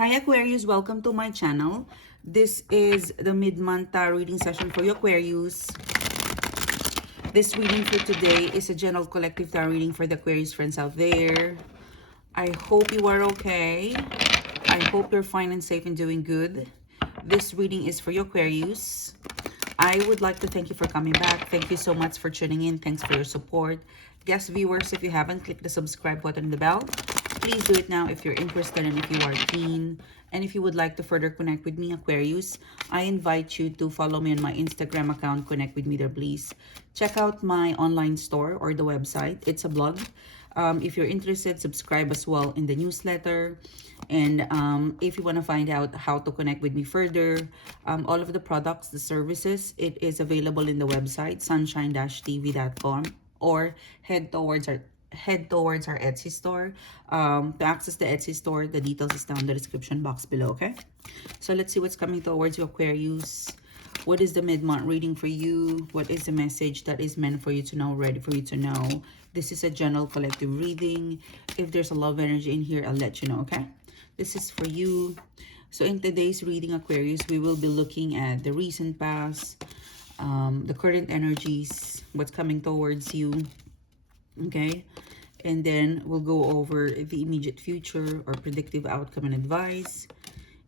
Hi Aquarius, welcome to my channel. This is the mid-month tarot reading session for you Aquarius. This reading for today is a general collective tarot reading for the Aquarius friends out there. I hope you are okay. I hope you're fine and safe and doing good. This reading is for you Aquarius. I would like to thank you for coming back. Thank you so much for tuning in. Thanks for your support. Guest viewers, if you haven't, click the subscribe button and the bell. Please do it now if you're interested and if you are keen. And if you would like to further connect with me, Aquarius, I invite you to follow me on my Instagram account. Connect with me there, please. Check out my online store or the website. It's a blog. If you're interested, subscribe as well in the newsletter. And if you want to find out how to connect with me further, all of the products, the services, it is available in the website, sunshine-tv.com, or head towards our Etsy store. To access the Etsy store, the details is down in the description box below, okay? So let's see what's coming towards you, Aquarius. What is the mid-month reading for you? What is the message that is meant for you to know, ready for you to know? This is a general collective reading. If there's a love energy in here, I'll let you know, okay? This is for you. So in today's reading, Aquarius, we will be looking at the recent past, the current energies, what's coming towards you, okay? And then we'll go over the immediate future or predictive outcome and advice.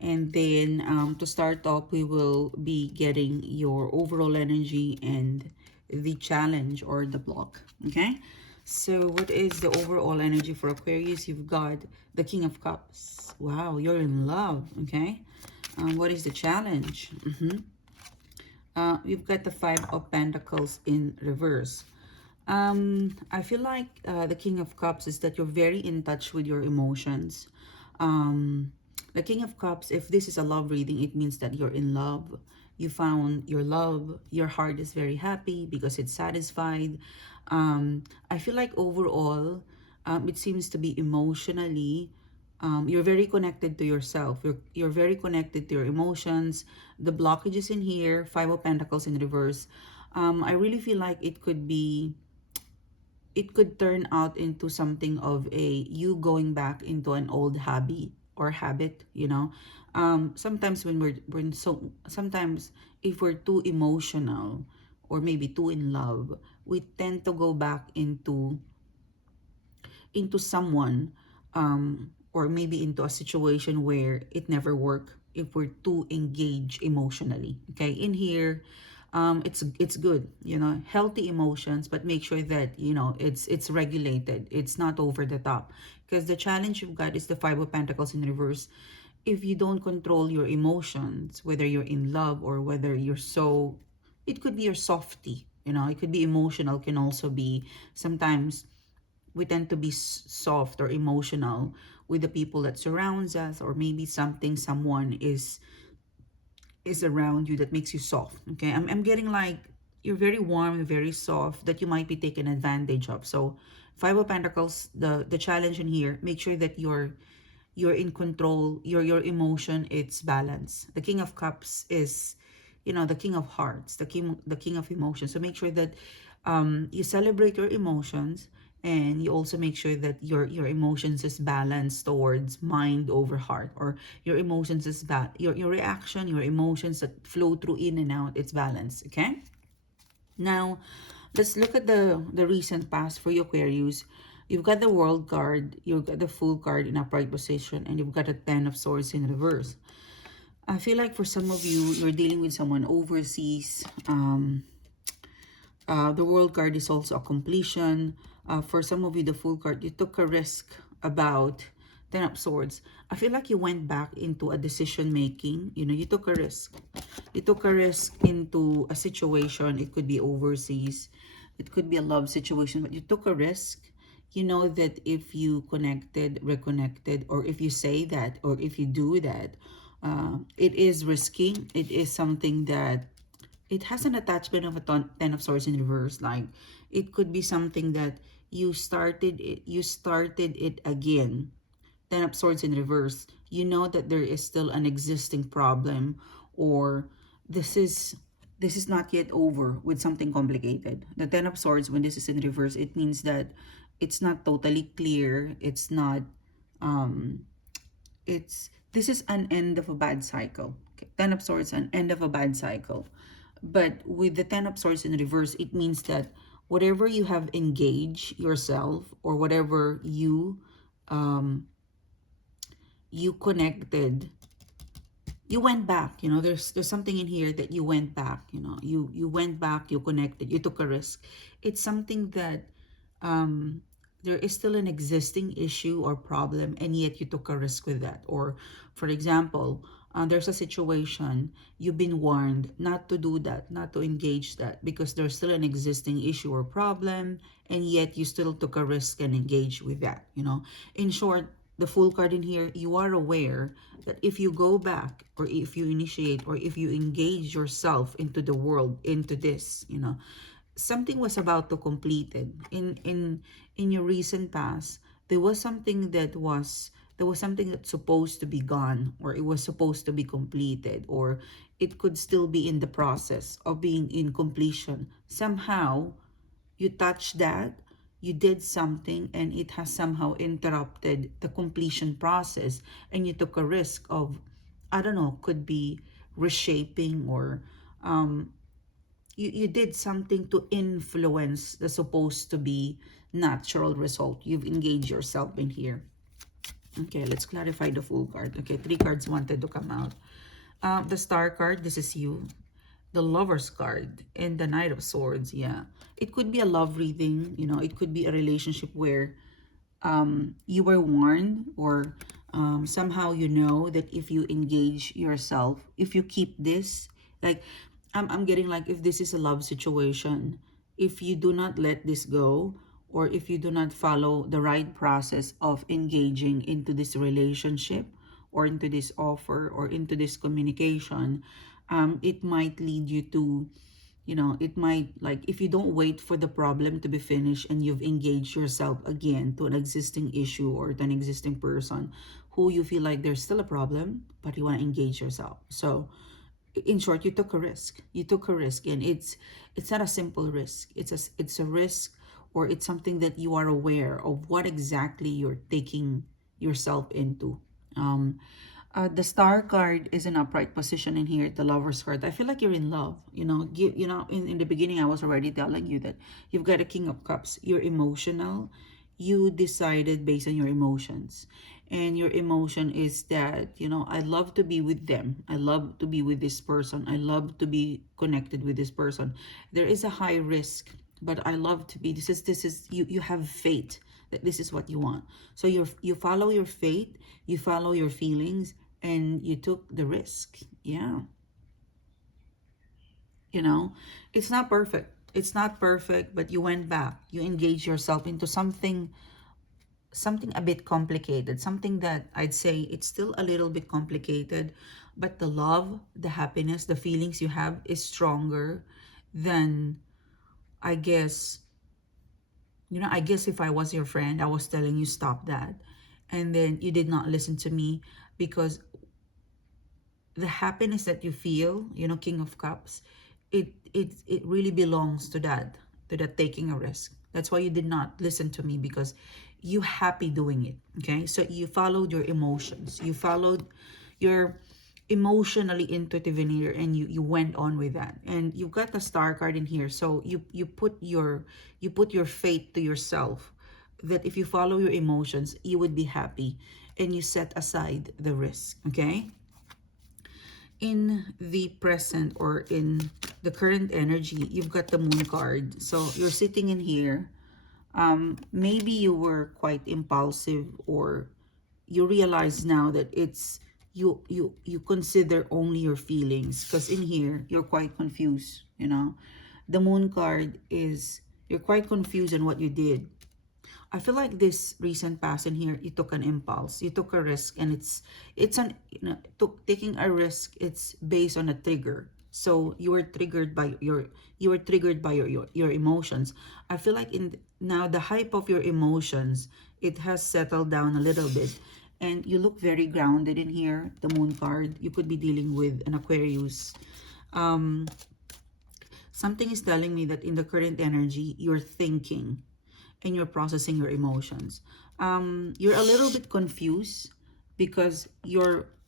And then to start off, we will be getting your overall energy and the challenge or the block, okay? So what is the overall energy for Aquarius? You've got the King of Cups. Wow, you're in love, okay? What is the challenge? You've got the Five of Pentacles in reverse. I feel like the King of Cups is that you're very in touch with your emotions. The King of Cups, if this is a love reading, it means that you're in love. You found your love. Your heart is very happy because it's satisfied. I feel like overall, it seems to be emotionally, you're very connected to yourself. You're very connected to your emotions. The blockages in here, Five of Pentacles in reverse. I really feel like it could turn out into something of you going back into an old hobby or habit, you know. Sometimes when sometimes if we're too emotional or maybe too in love, we tend to go back into someone, or maybe into a situation where it never worked if we're too engaged emotionally, okay? In here, it's good, you know, healthy emotions, but make sure that, you know, it's regulated, it's not over the top, because the challenge you've got is the Five of Pentacles in reverse. If you don't control your emotions, whether you're in love or whether you're so, it could be your softy, you know, it could be emotional, can also be sometimes we tend to be soft or emotional with the people that surrounds us, or maybe someone is around you that makes you soft, okay? I'm getting like you're very warm, very soft, that you might be taken advantage of. So Five of Pentacles, the challenge in here, make sure that you're in control, your emotion, it's balanced. The King of Cups is, you know, the King of Hearts, the king of emotions. So make sure that you celebrate your emotions, and you also make sure that your emotions is balanced towards mind over heart, or your emotions is your reaction, your emotions that flow through in and out, it's balanced, okay? Now let's look at the recent past for you Aquarius. You've got the World card, you've got the Fool card in upright position, and you've got a Ten of Swords in reverse. I feel like for some of you, you're dealing with someone overseas. The World card is also a completion. For some of you, the Fool card, you took a risk about Ten of Swords. I feel like you went back into a decision making. You know, you took a risk. You took a risk into a situation. It could be overseas. It could be a love situation, but you took a risk. You know that if you connected, reconnected, or if you say that, or if you do that, it is risky. It is something that it has an attachment of a Ten of Swords in reverse. Like it could be something that you started it again. Ten of Swords in reverse. You know that there is still an existing problem, or this is not yet over with something complicated. The Ten of Swords, when this is in reverse, it means that it's not totally clear. It's not it's this is an end of a bad cycle. Okay? Ten of Swords, an end of a bad cycle. But with the Ten of Swords in reverse, it means that whatever you have engaged yourself, or whatever you connected, you went back. You know, there's something in here that you went back. You know, you went back, you connected, you took a risk. It's something that there is still an existing issue or problem, and yet you took a risk with that. Or for example, there's a situation you've been warned not to do that, not to engage that, because there's still an existing issue or problem, and yet you still took a risk and engaged with that. You know, in short, the Fool card in here, you are aware that if you go back, or if you initiate, or if you engage yourself into the world, into this, you know, something was about to complete it. In your recent past, there was something that's supposed to be gone, or it was supposed to be completed, or it could still be in the process of being in completion. Somehow you touched that, you did something, and it has somehow interrupted the completion process, and you took a risk of, I don't know, could be reshaping, or you did something to influence the supposed to be natural result. You've engaged yourself in here. Okay, let's clarify the Fool card. Okay, 3 cards wanted to come out. The Star card, this is you. The Lover's card and the Knight of Swords. Yeah, it could be a love reading. You know, it could be a relationship where you were warned, or somehow you know that if you engage yourself, if you keep this, like I'm getting like, if this is a love situation, if you do not let this go, or if you do not follow the right process of engaging into this relationship, or into this offer, or into this communication, it might lead you to, you know, it might, like, if you don't wait for the problem to be finished and you've engaged yourself again to an existing issue, or to an existing person who you feel like there's still a problem, but you want to engage yourself. So in short, you took a risk. You took a risk, and it's not a simple risk. It's a risk, or it's something that you are aware of what exactly you're taking yourself into. The Star card is an upright position in here. The Lover's card, I feel like you're in love. You know, in the beginning, I was already telling you that you've got a King of Cups. You're emotional. You decided based on your emotions. And your emotion is that, you know, I love to be with them. I love to be with this person. I love to be connected with this person. There is a high risk, but I love to be, this is you have faith that this is what you want. So you follow your faith, you follow your feelings, and you took the risk. Yeah. You know, it's not perfect. It's not perfect, but you went back. You engaged yourself into something a bit complicated, something that I'd say it's still a little bit complicated, but the love, the happiness, the feelings you have is stronger than, I guess, you know, I guess if I was your friend, I was telling you stop that, and then you did not listen to me, because the happiness that you feel, you know, King of Cups, it really belongs to that taking a risk. That's why you did not listen to me, because you happy doing it. Okay, so you followed your emotions, you followed your emotionally intuitive in here, and you went on with that. And you've got the Star card in here, so you put your faith to yourself that if you follow your emotions, you would be happy, and you set aside the risk. Okay, in the present, or in the current energy, you've got the Moon card. So you're sitting in here. Maybe you were quite impulsive, or you realize now that it's you consider only your feelings, because in here you're quite confused. You know, the Moon card is, you're quite confused on what you did. I feel like this recent past in here, you took an impulse, you took a risk, and it's an, you know, taking a risk. It's based on a trigger. So you were triggered by your emotions. I feel like now the hype of your emotions, it has settled down a little bit, and you look very grounded in here. The Moon card, you could be dealing with an Aquarius. Something is telling me that in the current energy, you're thinking and you're processing your emotions. You're a little bit confused, because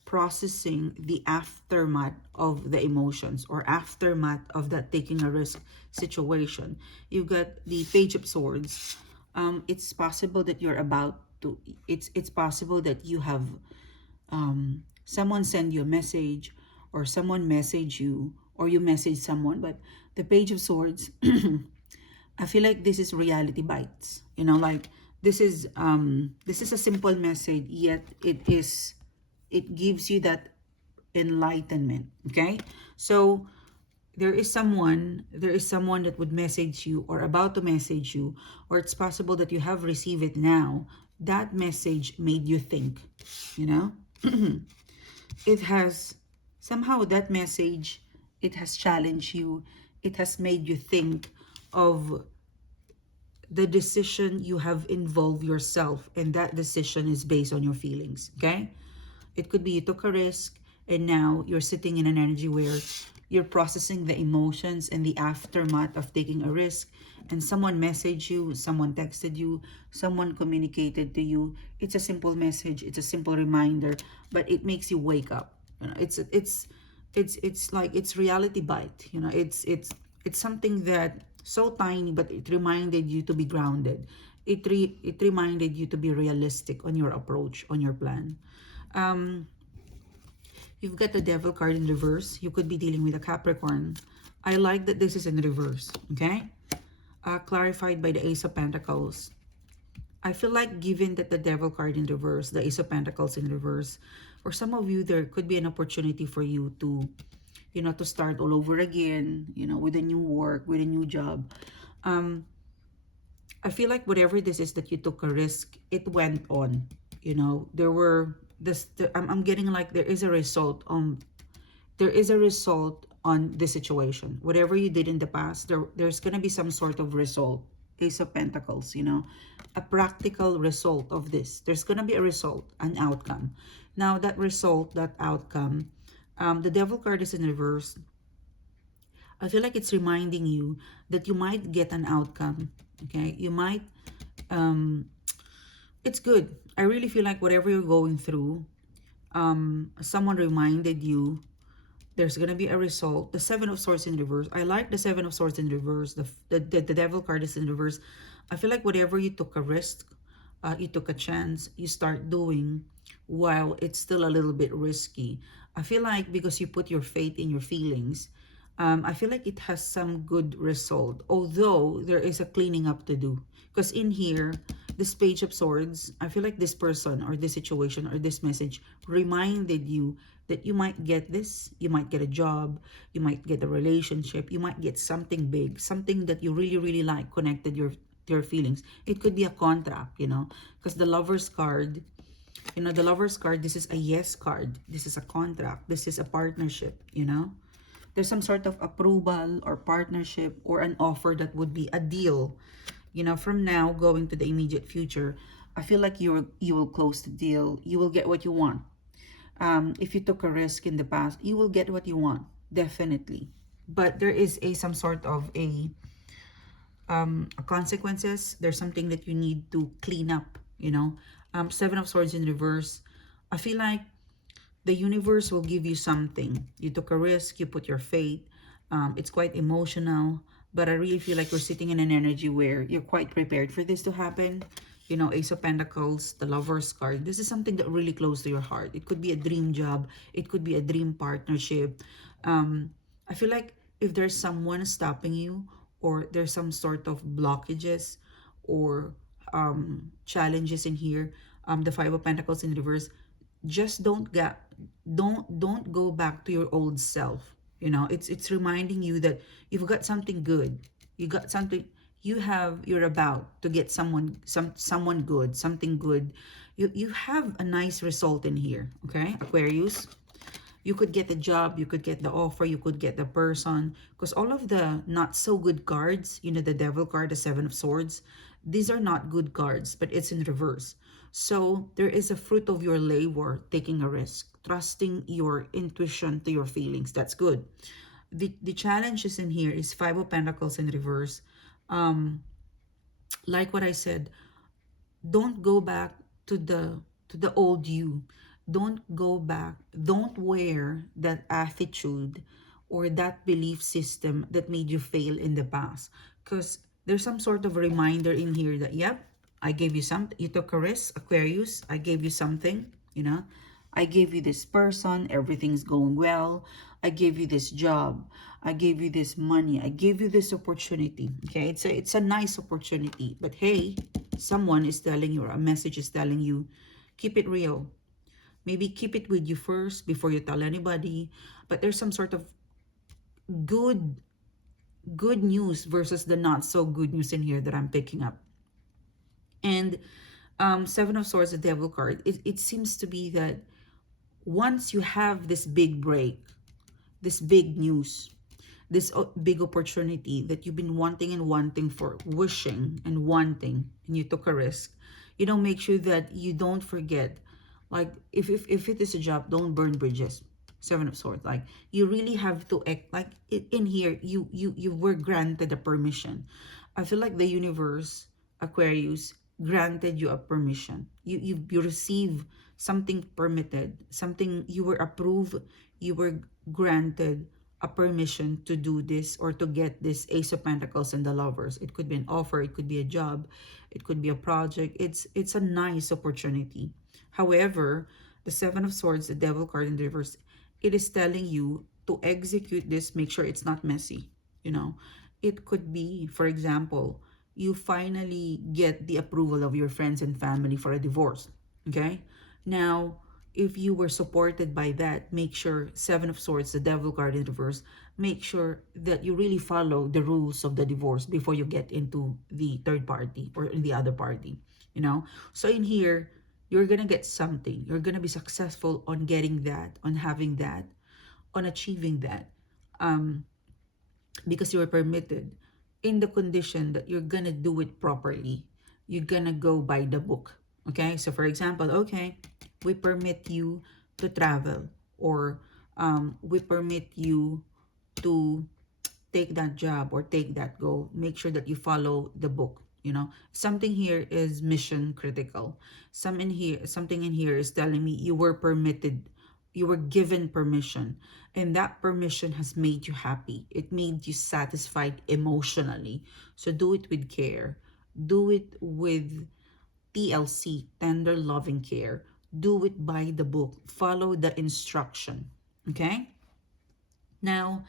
processing the aftermath of the emotions or aftermath of that taking a risk situation. You got the Page of Swords. It's possible that you're about to, it's possible that you have someone send you a message, or someone message you, or you message someone. But the Page of Swords, I feel like this is reality bites. You know, like this is a simple message, yet it gives you that enlightenment. Okay, so there is someone that would message you or about to message you, or it's possible that you have received it now. That message made you think, you know. It has somehow, that message, it has challenged you, it has made you think of the decision you have involved yourself, and that decision is based on your feelings. Okay, it could be you took a risk, and now you're sitting in an energy where you're processing the emotions and the aftermath of taking a risk, and someone messaged you, someone texted you, someone communicated to you. It's a simple message, it's a simple reminder, but it makes you wake up. You know, it's like it's reality bite. You know, it's something that so tiny, but it reminded you to be grounded. It reminded you to be realistic on your approach, on your plan. um You've got the Devil card in reverse. You could be dealing with a Capricorn. I like that this is in reverse. Okay, clarified by the Ace of Pentacles. I feel like, given that the Devil card in reverse, the Ace of Pentacles in reverse, for some of you, there could be an opportunity for you to, you know, to start all over again, you know, with a new work, with a new job. Um, I feel like whatever this is that you took a risk, it went on. You know, there were this. I'm getting like there is a result on, there is a result on this situation. Whatever you did in the past, there's gonna be some sort of result. Ace of Pentacles, you know, a practical result of this. There's gonna be a result, an outcome. Now that result, that outcome, the Devil card is in reverse. I feel like it's reminding you that you might get an outcome. Okay, you might. Um, it's good. I really feel like whatever you're going through, someone reminded you there's gonna be a result. The Seven of Swords in reverse. I like the Seven of Swords in reverse. The Devil card is in reverse. I feel like whatever you took a risk, you took a chance, you start doing while it's still a little bit risky. I feel like because you put your faith in your feelings, I feel like it has some good result. Although there is a cleaning up to do. Because in here, this Page of Swords, I feel like this person or this situation or this message reminded you that you might get this, you might get a job, you might get a relationship, you might get something big, something that you really, really like, connected your feelings. It could be a contract, you know, because the Lover's card, you know, the Lover's card, this is a yes card. This is a contract. This is a partnership, you know. There's some sort of approval or partnership or an offer that would be a deal, you know, from now going to the immediate future. I feel like you will close the deal. You will get what you want. If you took a risk in the past, you will get what you want, definitely. But there is a some sort of a consequences. There's something that you need to clean up, you know. Seven of Swords in reverse. I feel like the universe will give you something. You took a risk, you put your faith. It's quite emotional, but I really feel like we're sitting in an energy where you're quite prepared for this to happen. You know, Ace of Pentacles, the Lover's card. This is something that really close to your heart. It could be a dream job. It could be a dream partnership. I feel like if there's someone stopping you, or there's some sort of blockages or challenges in here, the Five of Pentacles in reverse, just don't go back to your old self. You know, it's reminding you that you've got something good. You got something, you're about to get someone good, something good. You have a nice result in here. Okay, Aquarius, you could get the job, you could get the offer, you could get the person, because all of the not so good cards, you know, the Devil card, the Seven of Swords, these are not good cards, but it's in reverse. So there is a fruit of your labor, taking a risk, trusting your intuition to your feelings. That's good. The challenge is in here is Five of Pentacles in reverse. um like what I said, don't go back to the old you. Don't go back. Don't wear that attitude or that belief system that made you fail in the past. Because there's some sort of reminder in here that, yep, I gave you something. You took a risk, Aquarius. I gave you something, you know. I gave you this person. Everything's going well. I gave you this job. I gave you this money. I gave you this opportunity. Okay, it's a nice opportunity. But hey, someone is telling you, or a message is telling you, keep it real. Maybe keep it with you first before you tell anybody. But there's some sort of good good news versus the not so good news in here that I'm picking up. And Seven of Swords, the Devil card, it seems to be that once you have this big break, this big news, this big opportunity that you've been wanting and wanting for, wishing and wanting, and you took a risk, make sure that you don't forget, like, if it is a job, don't burn bridges. Seven of Swords, like, you really have to act like in here, you were granted a permission. I feel like the universe, Aquarius, granted you a permission. You receive something permitted, something you were approved, you were granted a permission to do this or to get this Ace of Pentacles and the Lovers. It could be an offer, it could be a job, it could be a project. It's a nice opportunity. However, the Seven of Swords, the Devil card in the reverse, it is telling you to execute this, make sure it's not messy. It could be, for example, you finally get the approval of your friends and family for a divorce. Okay? Now, if you were supported by that, make sure, Seven of Swords, the Devil card in reverse, make sure that you really follow the rules of the divorce before you get into the third party or in the other party. So in here, you're gonna get something. You're gonna be successful on getting that, on having that, on achieving that. Because you were permitted, in the condition that you're gonna do it properly. You're gonna go by the book. Okay, so for example, okay, we permit you to travel, or we permit you to take that job or take that goal. Make sure that you follow the book. Something here is mission critical. Something in here is telling me you were permitted, you were given permission, and that permission has made you happy. It made you satisfied emotionally. So do it with care. Do it with TLC, tender loving care. Do it by the book. Follow the instruction. Okay? Now,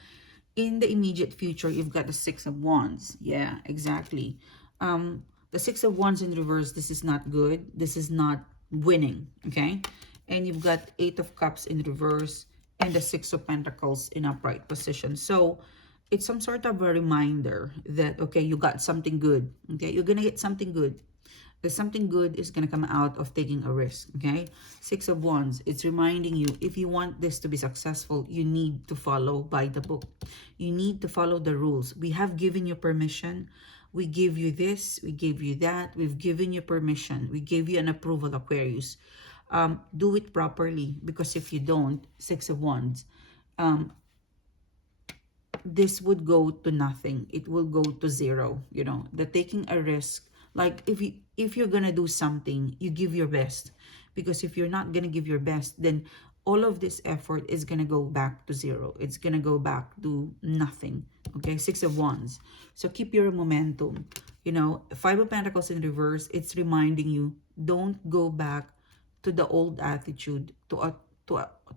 in the immediate future, you've got the Six of Wands. Yeah, exactly. The Six of Wands in reverse, this is not good. This is not winning, okay? And you've got Eight of Cups in reverse and the Six of Pentacles in upright position. So, it's some sort of a reminder that, okay, you got something good, okay? You're going to get something good. There's something good is going to come out of taking a risk, okay? Six of Wands, it's reminding you, if you want this to be successful, you need to follow by the book. You need to follow the rules. We have given you permission. We give you this, we give you that. We've given you permission. We gave you an approval, Aquarius. Do it properly, because if you don't, Six of Wands, this would go to nothing. It will go to zero. The taking a risk, like, if you're gonna do something, you give your best, because if you're not gonna give your best, then all of this effort is gonna go back to zero. It's gonna go back to nothing. Okay, Six of Wands. So keep your momentum. Five of Pentacles in reverse, it's reminding you, don't go back to the old attitude, to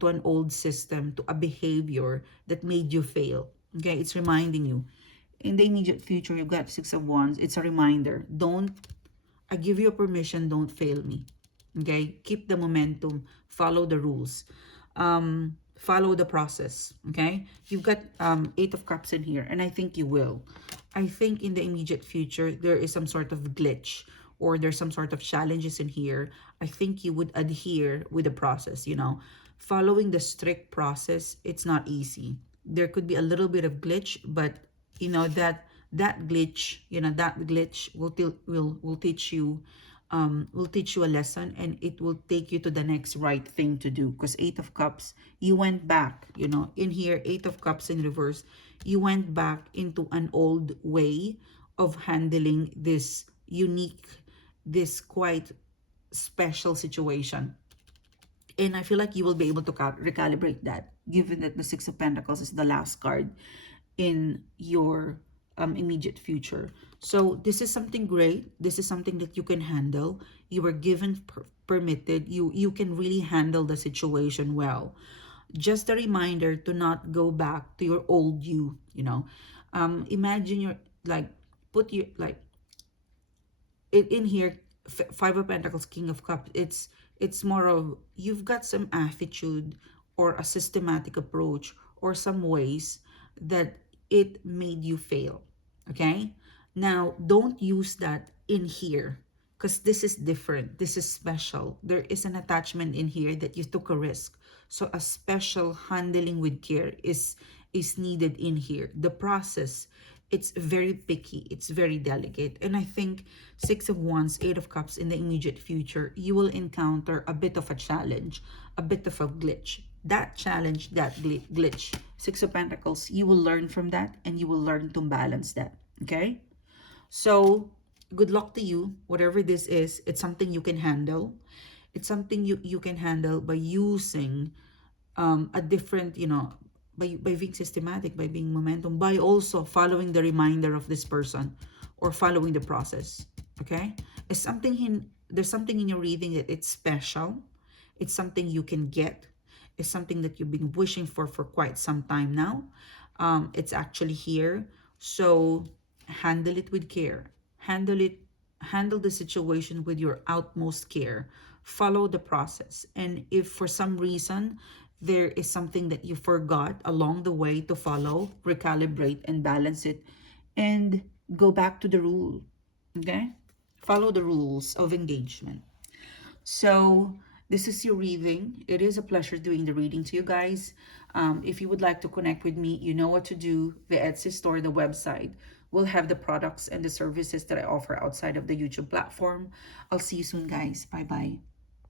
an old system, to a behavior that made you fail. Okay, it's reminding you. In the immediate future, you've got Six of Wands. It's a reminder. I give you a permission, don't fail me. Okay, keep the momentum, follow the rules, follow the process. Okay, you've got Eight of Cups in here, and I think you will. I think in the immediate future, there is some sort of glitch, or there's some sort of challenges in here. I think you would adhere with the process. Following the strict process, it's not easy. There could be a little bit of glitch, but that glitch will teach you, a lesson, and it will take you to the next right thing to do. Because Eight of Cups, you went back, in here, Eight of Cups in reverse, you went back into an old way of handling this unique, this quite special situation. And I feel like you will be able to recalibrate that, given that the Six of Pentacles is the last card in your immediate future. So this is something great. This is something that you can handle. You were given permitted. You can really handle the situation well. Just a reminder to not go back to your old you, you know. Imagine your, like, put your, like, in here, Five of Pentacles, King of Cups, it's more of, you've got some attitude or a systematic approach or some ways that it made you fail. Okay, now don't use that in here, because this is different, this is special. There is an attachment in here that you took a risk, so a special handling with care is needed in here. The process, it's very picky, it's very delicate. And I think Six of Wands, Eight of Cups, in the immediate future, you will encounter a bit of a challenge, a bit of a glitch. That challenge, that glitch, Six of Pentacles, you will learn from that, and you will learn to balance that. Okay, so good luck to you. Whatever this is, it's something you can handle. It's something you can handle by using a different, you know, by being systematic, by being momentum, by also following the reminder of this person or following the process. Okay, it's something there's something in your reading that it's special. It's something you can get. It's something that you've been wishing for quite some time now. It's actually here. So handle it with care. Handle the situation with your utmost care. Follow the process. And if for some reason there is something that you forgot along the way to follow, recalibrate and balance it, and go back to the rule. Okay, follow the rules of engagement. So this is your reading. It is a pleasure doing the reading to you guys. If you would like to connect with me, you know what to do. The Etsy store, the website will have the products and the services that I offer outside of the YouTube platform. I'll see you soon, guys. Bye bye.